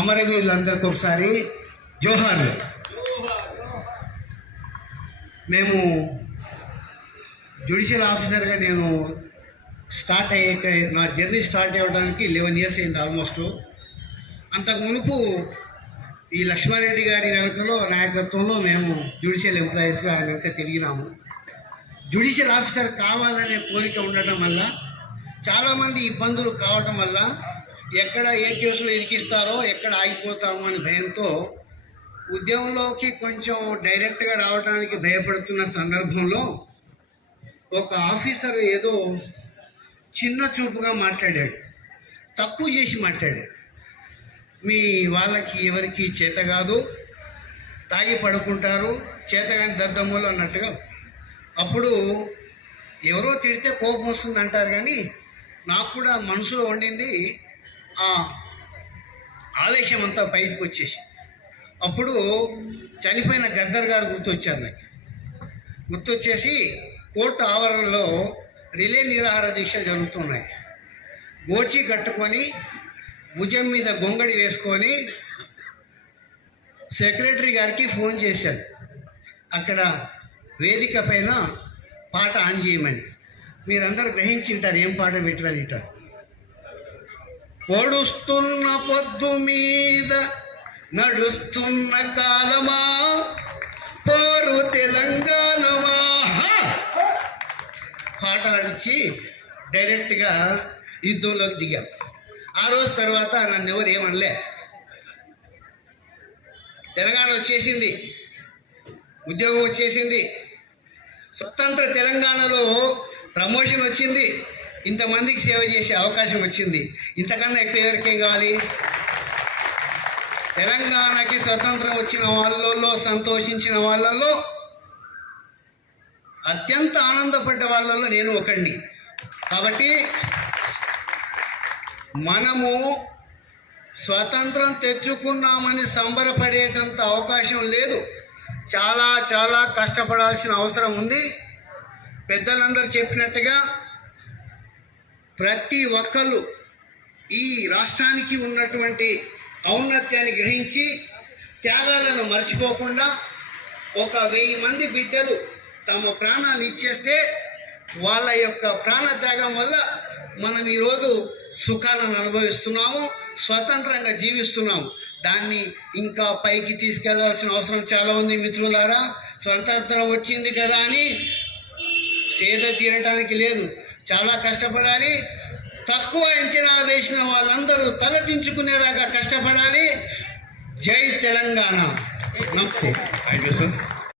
అమరవీరులందరికీ ఒకసారి జోహార్లు. మేము జ్యుడిషియల్ ఆఫీసర్గా నేను స్టార్ట్ అయ్యాక నా జర్నీ స్టార్ట్ అవ్వడానికి 11 years అయింది ఆల్మోస్ట్. అంతకు మునుపు ఈ లక్ష్మారెడ్డి గారి వెనుకలో నాయకత్వంలో మేము జ్యుడిషియల్ ఎంప్లాయీస్గా ఆయన వెనుక తిరిగినాము. జ్యుడిషియల్ ఆఫీసర్ కావాలనే కోరిక ఉండటం వల్ల, చాలామంది ఇబ్బందులు కావటం వల్ల ఎక్కడ ఏ కేసులు ఇరికిస్తారో, ఎక్కడ ఆగిపోతామో అని భయంతో ఉద్యమంలోకి కొంచెం డైరెక్ట్గా రావడానికి భయపడుతున్న సందర్భంలో ఒక ఆఫీసర్ ఏదో చిన్న చూపుగా మాట్లాడాడు, తక్కువ చేసి మాట్లాడాడు. మీ వాళ్ళకి ఎవరికి చేత కాదు, తాగి పడుకుంటారు, చేతగాని దద్దమ్మలు అన్నట్టుగా. అప్పుడు ఎవరో తిడితే కోపం వస్తుంది అంటారు, కానీ నాకు కూడా మనసులో వండింది ఆ ఆవేశం అంతా బయటకు వచ్చేసి. అప్పుడు చనిపోయిన గద్దర్ గారు గుర్తొచ్చారు నాకు. గుర్తొచ్చేసి కోర్టు ఆవరణలో రిలే నిరాహార దీక్ష జరుగుతున్నాయి. గోచి కట్టుకొని భుజం మీద గొంగడి వేసుకొని సెక్రటరీ గారికి ఫోన్ చేశాడు, అక్కడ వేదిక పైన పాట ఆన్ చేయమని. మీరందరూ గ్రహించింటారు ఏం పాట పెట్టమని అంటారు. పొడుస్తున్న పొద్దు మీద నడుస్తున్న కాలమా, పోరు తెలంగాణమా పాట ఆడిచి డైరెక్ట్గా యుద్ధంలోకి దిగాం. ఆ రోజు తర్వాత నన్ను ఎవరు ఏమనలే. తెలంగాణ వచ్చేసింది, ఉద్యోగం వచ్చేసింది, స్వతంత్ర తెలంగాణలో ప్రమోషన్ వచ్చింది, ఇంతమందికి సేవ చేసే అవకాశం వచ్చింది. ఇంతకన్నా ఎక్కువ ఎవరికేం కావాలి? తెలంగాణకి స్వతంత్రం వచ్చిన వాళ్ళలో, సంతోషించిన వాళ్ళలో, అత్యంత ఆనందపడ్డ వాళ్ళలో నేను ఒకడిని. కాబట్టి మనము స్వతంత్రం తెచ్చుకున్నామని సంబరపడేటంత అవకాశం లేదు. చాలా చాలా కష్టపడాల్సిన అవసరం ఉంది. పెద్దలందరూ చెప్పినట్టుగా ప్రతి ఒక్కళ్ళు ఈ రాష్ట్రానికి ఉన్నటువంటి ఔన్నత్యాన్ని గ్రహించి త్యాగాలను మర్చిపోకుండా 1000 మంది బిడ్డలు తమ ప్రాణాలు ఇచ్చేస్తే వాళ్ళ యొక్క ప్రాణత్యాగం వల్ల మనం ఈరోజు సుఖాలను అనుభవిస్తున్నాము, స్వతంత్రంగా జీవిస్తున్నాము. దాన్ని ఇంకా పైకి తీసుకెళ్లాల్సిన అవసరం చాలా ఉంది. మిత్రులారా, స్వతంత్రం వచ్చింది కదా అని సేద తీరటానికి లేదు, చాలా కష్టపడాలి. తక్కువ అంచనా వేసిన వాళ్ళందరూ తలదించుకునేలాగా కష్టపడాలి. జై తెలంగాణ. నమస్తే. Thank you sir.